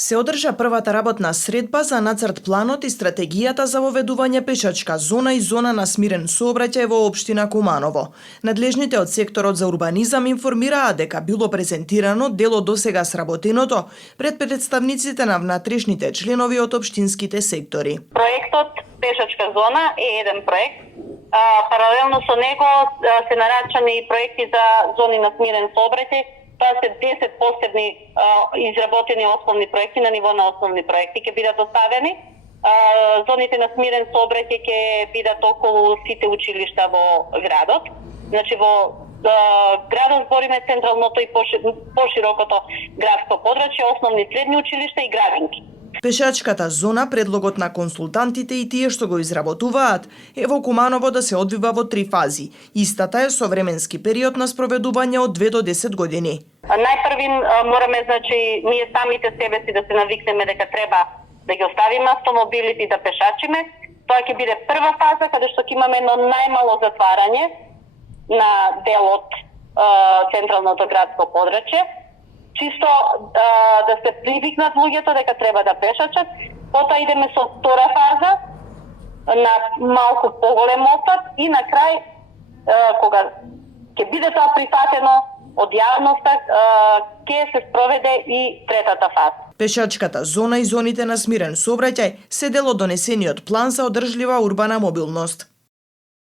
Се одржа првата работна средба за нацрт планот и стратегијата за воведување пешачка зона и зона на смирен сообраќај во општина Куманово. Надлежните од секторот за урбанизам информираа дека било презентирано дел од досега сработеното пред представниците на внатрешните членови од општинските сектори. Проектот Пешачка зона е еден проект. Паралелно со него се нарачани и проекти за зони на смирен сообраќај. Тоа се 10 посебни изработени основни проекти на ниво на основни проекти ќе бидат оставени. Зоните на смирен сообраќај ќе бидат околу сите училишта во градот. Значи во градот збориме централното и поширокото градско подрачје, основни средни училишта и градинки. Пешачката зона, предлогот на консултантите и тие што го изработуваат, е во Куманово да се одвива во 3 фази. Истата е со временски период на спроведување од 2 до 10 години. Најпрви мораме, значи, ние самите себе си да се навикнеме дека треба да ги оставиме автомобилите и да пешачиме. Тоа ќе биде прва фаза каде што ќе имаме едно најмало затварање на дел од централното градско подрачје. Чисто да се привикнат луѓето дека треба да пешачат. Потоа идеме со втора фаза на малку поголем опфат и на крај кога ќе биде тоа прифатено од јавноста, ќе се спроведе и третата фаза. Пешачката зона и зоните на смирен сообраќај се дел од донесениот план за одржлива урбана мобилност.